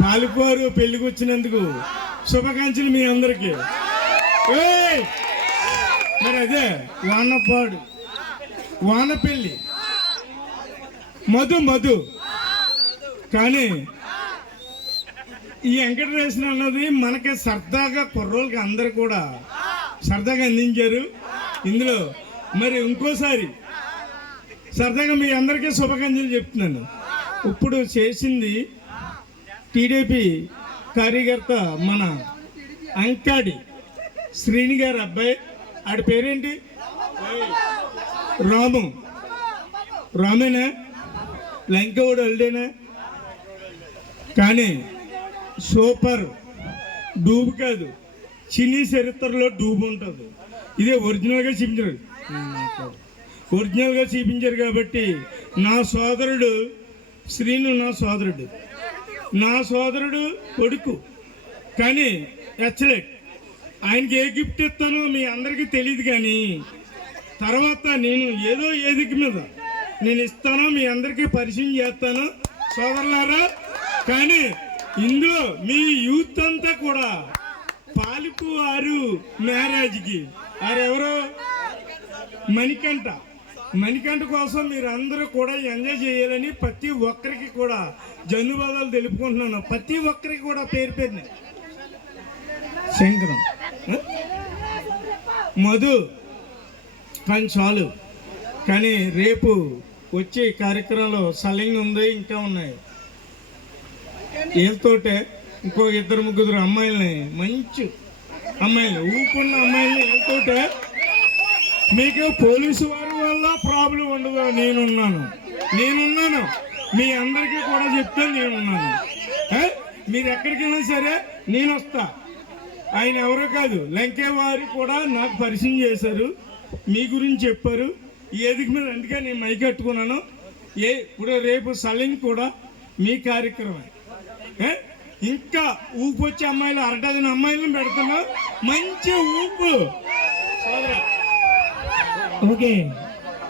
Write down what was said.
పాలిపోరు పెళ్లికి వచ్చినందుకు శుభాకాంక్షలు మీ అందరికి. మరి అదే వానపాడు వాన పెళ్ళి మధు కానీ ఈ వెంకటేశ్వర అన్నది మనకి సరదాగా కుర్రోళ్ళకి అందరు కూడా సరదాగా అందించారు. ఇందులో మరి ఇంకోసారి సరదాగా మీ అందరికీ శుభాకాంక్షలు చెప్తున్నాను. ఇప్పుడు చేసింది టీడీపీ కార్యకర్త మన అంకాడి శ్రీని గారి అబ్బాయి, ఆడి పేరేంటి, రామేనా, లంకవుడు అల్డేనా, కానీ సూపర్ డూబు కాదు, చిన్ని చరిత్రలో డూబు ఉంటుంది. ఇదే ఒరిజినల్గా చూపించారు కాబట్టి నా సోదరుడు శ్రీను నా సోదరుడు కొడుకు, కానీ ఎచ్చలేట్. ఆయనకి ఏ గిఫ్ట్ ఇస్తానో మీ అందరికీ తెలియదు, కానీ తర్వాత నేను ఏదో ఏదికి మీద నేను ఇస్తానో మీ అందరికీ పరిచయం చేస్తాను సోదరులారా. కానీ ఇందులో మీ యూత్ అంతా కూడా పాలిపు వారు మ్యారేజ్కి వారెవరో మణికంఠ కోసం మీరు అందరూ కూడా ఎంజాయ్ చేయాలని ప్రతి ఒక్కరికి కూడా ధన్యవాదాలు తెలుపుకుంటున్నాను. ప్రతి ఒక్కరికి కూడా పేరుని శంకరం మధు కానీ చాలు. కానీ రేపు వచ్చే కార్యక్రమంలో సలింగ్ ఉంది, ఇంకా ఉన్నాయి. వీళ్ళతోటే ఇంకో 2-3 అమ్మాయిలని, మంచి అమ్మాయిలు, ఊపున్న అమ్మాయిలని వీళ్ళతోటే మీకు పోలీసు వారి వల్ల ప్రాబ్లం ఉండదు. నేనున్నాను మీ అందరికీ కూడా చెప్తే నేనున్నాను. మీరు ఎక్కడికైనా సరే నేను వస్తా. ఆయన ఎవరో కాదు, లంకేవారి కూడా నాకు పరిచయం చేశారు, మీ గురించి చెప్పారు ఏదికి మీద. అందుకే నేను మైక్ కట్టుకున్నాను. ఇప్పుడు రేపు సలింగ్ కూడా మీ కార్యక్రమం. ఇంకా ఊపు వచ్చే అమ్మాయిలు 6 అమ్మాయిలను పెడుతున్నా, మంచి ఊపు. ఓకే.